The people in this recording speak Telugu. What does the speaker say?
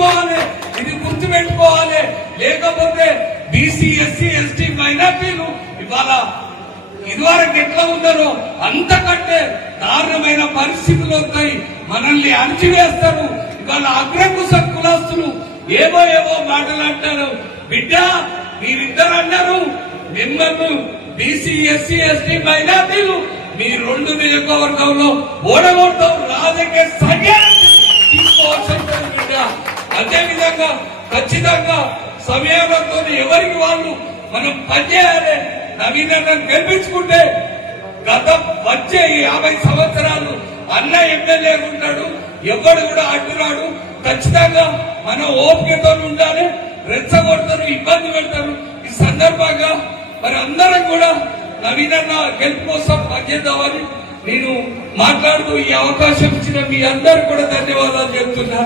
గుర్తుంచుకోవాలి, ఇది గుర్తుపెట్టుకోవాలి. లేకపోతే బీసీ, ఎస్సీ, ఎస్టీ, మైనార్టీలు ఇవాళ ఇదివరకు ఎట్లా ఉన్నారో అంతకంటే దారుణమైన పరిస్థితులు వస్తాయి. మనల్ని అణచివేస్తారు. ఇవాళ అగ్రకుశ కులస్తులు ఏవో ఏవో మాటలు అంటారు. బిడ్డ మీరిద్దరు అన్నారు మిమ్మల్ని బీసీ, ఎస్సీ, ఎస్టీ, మైనార్టీలు మీ 2 నియోజకవర్గంలో ఓడగొట్టడం రాజకీయ సంజ్ఞానం తీసుకోవాల్సి ఉంటుంది బిడ్డ. అదేవిధంగా ఖచ్చితంగా సమయంతో ఎవరికి వాళ్ళు మనం పనిచేయాలి. నవీనంగా గెలిపించుకుంటే గత వచ్చే 50 సంవత్సరాలు అన్న ఎమ్మెల్యే ఉంటాడు, ఎవడు కూడా అడ్డురాడు. ఖచ్చితంగా మనం ఓపికతో ఉండాలి. రెచ్చగొడతారు, ఇబ్బంది పెడతారు. ఈ సందర్భంగా మరి అందరం కూడా నవీనన్న గెలుపు కోసం పనిచేద్దామని నేను మాట్లాడుతూ ఈ అవకాశం ఇచ్చిన మీ అందరు కూడా ధన్యవాదాలు చెప్తున్నా.